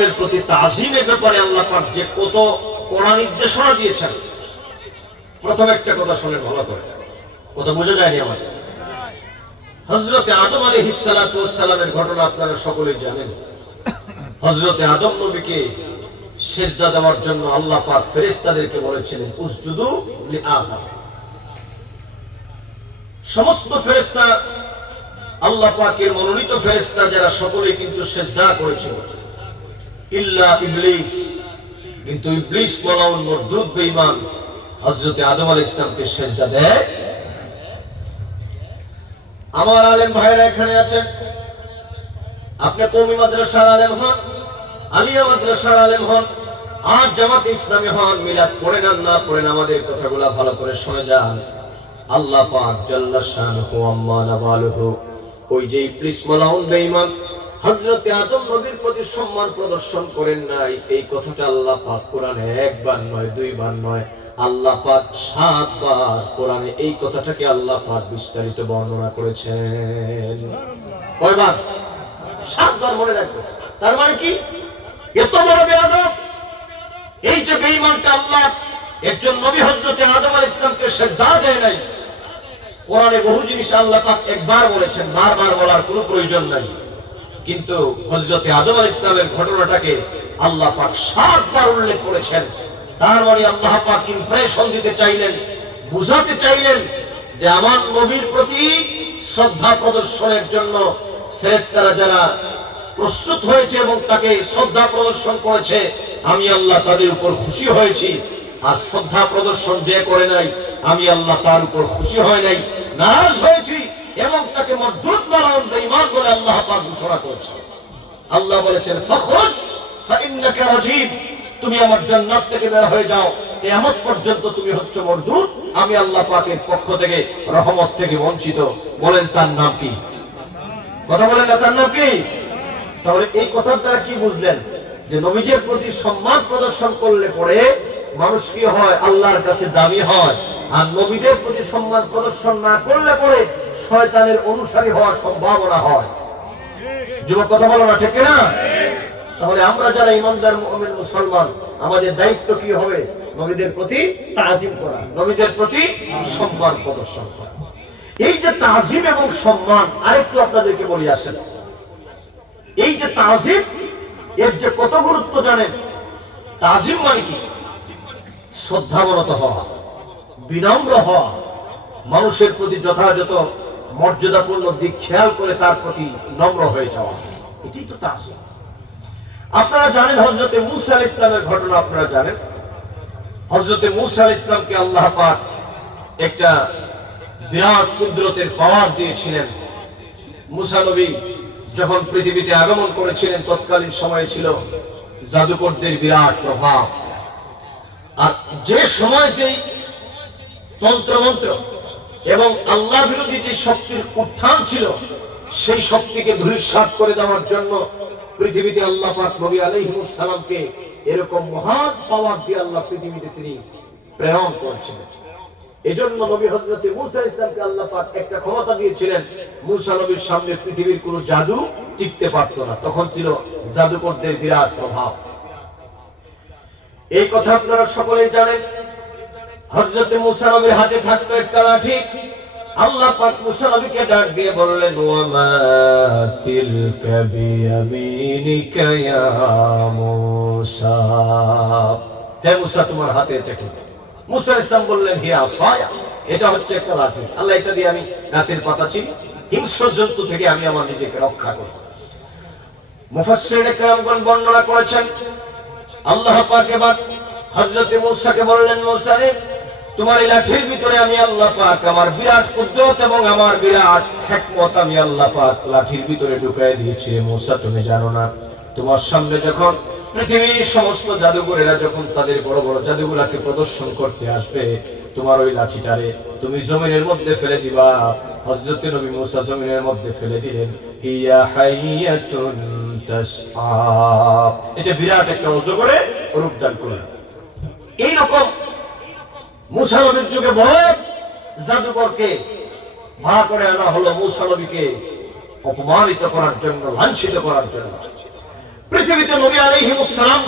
আমলের প্রতি তাজিমের ব্যাপারে আল্লাহ পাক যে কত কড়া নির্দেশনা দিয়েছেন। প্রথম একটা কথা শুনেন ভালো করে, কথা বোঝা যায়নি আমাদের। হযরতে আদম আলাইহিস সালাতু ওয়াস সালামের ঘটনা আপনারা সকলেই জানেন। হযরতে আদম নবীকে সিজদা দেওয়ার জন্য আল্লাহ পাক ফেরেশতাদেরকে বলেছিলেন উসজুদু লিআদম। সমস্ত ফেরেশতা আল্লাহ পাকের মনোনীত ফেরেশতা যারা সকলেই কিন্তু সিজদা করেছিল ইল্লা ইবলিস। কিন্তু ইবলিস মালাউন মরদুদ বেঈমান হযরতে আদম আলাইহিস সালামকে সিজদা দেয়। আমার আলেম ভাইরা এখানে আছেন, আপনি কওমি মাদ্রাসার আলেম হন, আলিয়া মাদ্রাসার আলেম হন, আর জামাত ইসলামী হন, মিলাদ পড়েন আর না পড়েন, আমাদের কথাগুলো ভালো করে শুনে যান। আল্লাহ পাক জাল্লা শানুহু আম্মা নাবালুহু ওই যে ইবলিস মালাউন বেঈমান হযরতে আদম নবীর প্রতি সম্মান প্রদর্শন করেন নাই, এই কথাটা আল্লাহ পাক কোরআনে একবার নয় দুইবার নয়, আল্লাহ পাক ৭ বার কোরআনে এই কথাটাকে আল্লাহ পাক বিস্তারিত বর্ণনা করেছেন। কয়বার? ৭ বার মনে রাখবেন। তার মানে কি? এত বড় বেয়াদব এই যে বেঈমানটা আল্লাহ একজন নবী হযরতে আদম আলাইহিস সালামকে সিজদা দেয় নাই। কোরআনে বহু জিনিস আল্লাহ পাক একবার বলেছেন, বারবার বলার কোনো প্রয়োজন নাই। কিন্তু হযরতে আদম আলাইহিস সালামের ঘটনাটাকে আল্লাহ পাক ৭ বার উল্লেখ করেছেন। তার মানে আল্লাহ পাক ইমপ্রেশন দিতে চাইলেন, বুঝাতে চাইলেন যে আমার নবীর প্রতি শ্রদ্ধা প্রদর্শনের জন্য ফেরেশতারা যারা প্রস্তুত হয়েছে এবং তাকে শ্রদ্ধা প্রদর্শন করেছে, আমি আল্লাহ তাদের উপর খুশি হয়েছি। আর শ্রদ্ধা প্রদর্শন যে করে নাই, আমি আল্লাহ তার উপর খুশি হয় নাই, নারাজ হয়েছি এবং তাকে মরদুদ মালাউন বেঈমান বলে আল্লাহ পাক ঘোষণা করেছেন। আল্লাহ বলেছেন ফখরুজ ফাইন্নাকা রাজীব, তুমি আমার জান্নাত থেকে বের হয়ে যাও, কিয়ামত পর্যন্ত তুমি হচ্ছ মরদুদ, আমি আল্লাহ পাকের পক্ষ থেকে রহমত থেকে বঞ্চিত। বলেন তার নাম কি? কথা বলেন না, তার নাম কি? তাহলে এই কথার দ্বারা কি বুঝলেন? যে নবীজির প্রতি সম্মান প্রদর্শন করলে পরে মানুষ কি হয়? আল্লাহর কাছে দামি হয়। আর নবীদের প্রতি সম্মান প্রদর্শন না করলে পরে শয়তানের অনুসারী হওয়ার সম্ভাবনা হয়। যুবক কথা বলো না, ঠিক না? তাহলে আমরা যারা ইমানদার মুমিন মুসলমান, আমাদের দায়িত্ব কি হবে? নবীদের প্রতি তাজিম করা, নবীদের প্রতি সম্মান প্রদর্শন করা। এই যে তাজিম এবং সম্মান, আরেকটু আপনাদেরকে বলি আসেন, এই যে তাজিম এর যে কত গুরুত্ব জানেন? তাজিম মানে কি? শ্রদ্ধাবনত হওয়া, বিনম্র হওয়া, মানুষের প্রতি যথাযথ মর্যাদাপূর্ণ দিক খেয়াল করে তার প্রতি নম্র হয়ে যাওয়া, এটাই তো তাজিম। আপনারা জানেন হযরতে মূসা আলাইহিস সালামের ঘটনা, আপনারা জানেন হযরতে মূসা আলাইহিস সালামকে আল্লাহ পাক একটা বিরাট কুদরতের পাওয়ার দিয়েছিলেন। মূসা নবী যখন পৃথিবীতে আগমন করেছিলেন, তৎকালীন সময়ে ছিল জাদুকরদের বিরাট প্রভাব। আর যে সময় যেই তন্ত্রমন্ত্র এবং আল্লাহ বিরোধী যে শক্তির উত্থান ছিল, সেই শক্তিকে ধূলিসাৎ করে দেওয়ার জন্য পৃথিবীতে আল্লাহ পাক নবী আলাইহিস সালামকে এরকম মহান পাওয়ার দিয়ে আল্লাহ পৃথিবীতে তিনি প্রেরণ করেছিলেন। এজন্য নবী হযরতে মূসা আলাইহিস সালামকে আল্লাহ পাক একটা ক্ষমতা দিয়েছিলেন, মূসা নবীর সামনে পৃথিবীর কোনো জাদু টিকতে পারত না। তখন ছিল জাদুকরদের বিরাট প্রভাব। এই কথা আপনারা সকলেই জানেন। হযরতে মূসা নবীর হাতে থাকতো একটা লাঠি। আল্লাহ পাক মূসা নবীকে ডাক দিয়ে বললেন ওয়া মা তিলকা বিয়ামিনিকা ইয়া মূসা, হে মূসা তোমার হাতে এটা কি? মূসা আলাইহিস সালাম বললেন হে আসায়া, এটা হচ্ছে একটা লাঠি। আল্লাহ এটা দিয়ে আমি গাছের পাতা ছিঁড়ি, হিংস্র জন্তু থেকে আমি আমার নিজেকে রক্ষা করি। মুফাসসিরিনে কেরামগণ বর্ণনা করেছেন আল্লাহ পাক এবার হযরতে মূসাকে বললেন মূসা রে, তোমার এই লাঠির ভিতরে আমি আল্লাহ পাক আমার বিরাট কুদরত এবং আমার বিরাট হিকমত আমি আল্লাহ পাক লাঠির ভিতরে ঢুকায় দিয়েছি। মূসা তুমি জানো না, তোমার সামনে যখন পৃথিবীর সমস্ত জাদুঘরেরা যখন তাদের বড় বড় জাদুগুলাকে প্রদর্শন করতে আসবে, তোমার ওই লাঠিটারে তুমি জমিনের মধ্যে ফেলে দিবা। হযরত নবী মূসা জমিনের মধ্যে ফেলে দিলেন। ইয়া হাইয়াতুন তাসআ, এটা বিরাট একটা অজগরে রূপ ধারণ করল। এই রকম মূসা নবীর যুগে বড় জাদুকরকে ভাড়া করে আনা হলো মূসা নবীকে অপমানিত করার জন্য, লাঞ্ছিত করার জন্য। পৃথিবীতে নবী আলাইহিস সালাম